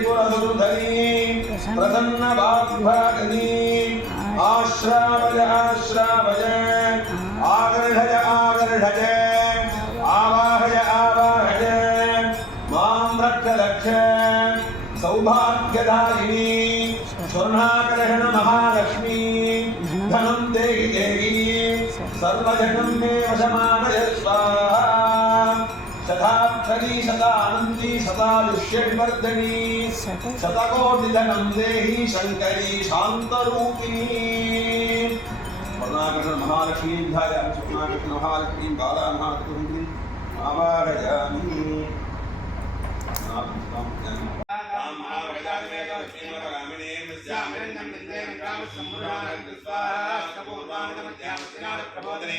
त्रिपुरसुन्दरी प्रसन्नबाह्मरागनी आश्रावज आश्रावज आगर्हज आगर्हज आवाहज आवाहज मां रक्षलक्ष सौभाग्यदायिनी स्वर्णाग्रहण महालक्ष्मी धनं देहि देवी सर्वजगन्मे वशमानय स्वाहा सदाक्षरी सदानन्दी सदायुष्यवर्धिनी सदकोटिधनं देहि शङ्करी शान्तरूपिणी स्वर्णाकृष्ण महालक्ष्मीं धाय स्वर्णाकृष्ण महालक्ष्मीं बालानाथकुन्दी आवारयामि ृत्वा सपूर्वाङ्गमध्यामस्य प्रबोधने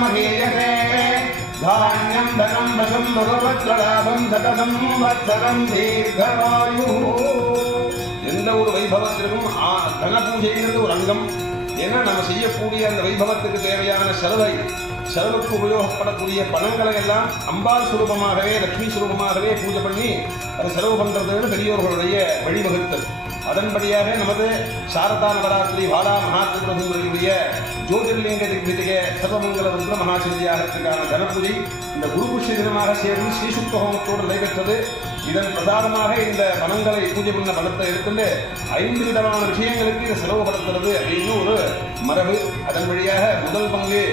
धान्यं धनं वशं भगवद्गलाभं सतसं वत्सरं दीर्घवायुः எந்த ஒரு வைபவத்திற்கும் தன பூஜைங்கிறது ஒரு அங்கம் ஏன்னா நம்ம செய்யக்கூடிய அந்த வைபவத்துக்கு தேவையான செலவை செலவுக்கு உபயோகப்படக்கூடிய பணங்களை எல்லாம் அம்பாள் சுரூபமாகவே லக்ஷ்மி சுரூபமாகவே பூஜை பண்ணி அதை செலவு பண்ணுறதுன்னு பெரியோர்களுடைய வழிவகுத்தல் அதன்படியாக நமது சாரதா நவராத்திரி வாலா மகாத்மருடைய ஜோதிர்லிங்க வீட்டுக்கே சர்வமங்கல ருத்ர மகாசிரியாகத்துக்கான தனப்புதி இந்த குருபுஷ்ய தினமாக சேர்ந்து ஸ்ரீசுத்த ஹோமத்தோடு நடைபெற்றது இதன் பிரதானமாக இந்த பணங்களை பூஜை பண்ண பலத்தை எடுத்துட்டு ஐந்து விதமான விஷயங்களுக்கு இதை செலவுபடுத்துறது அப்படின்னு ஒரு மரபு அதன் வழியாக முதல் பங்கு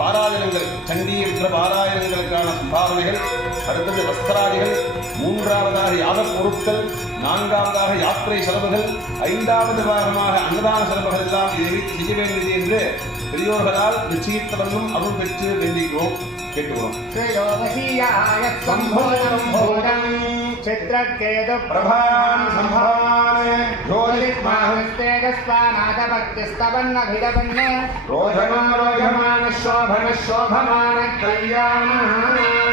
பாராயணங்கள் சண்டி என்ற பாராயணங்களுக்கான பாவனைகள் அடுத்தது வஸ்திராதிகள் மூன்றாவதாக யாக பொருட்கள் நான்காவதாக யாத்திரை செலவுகள் ஐந்தாவது வாரமாக அன்னதான செலவுகள் தான் செய்ய வேண்டியது என்று பெரியோர்களால் நிச்சயித்தவர்களும் அருள் பெற்று வேண்டிக்கிறோம் கேட்டுக்கிறோம் ரோஜமான சோபன சோபமான கல்யாண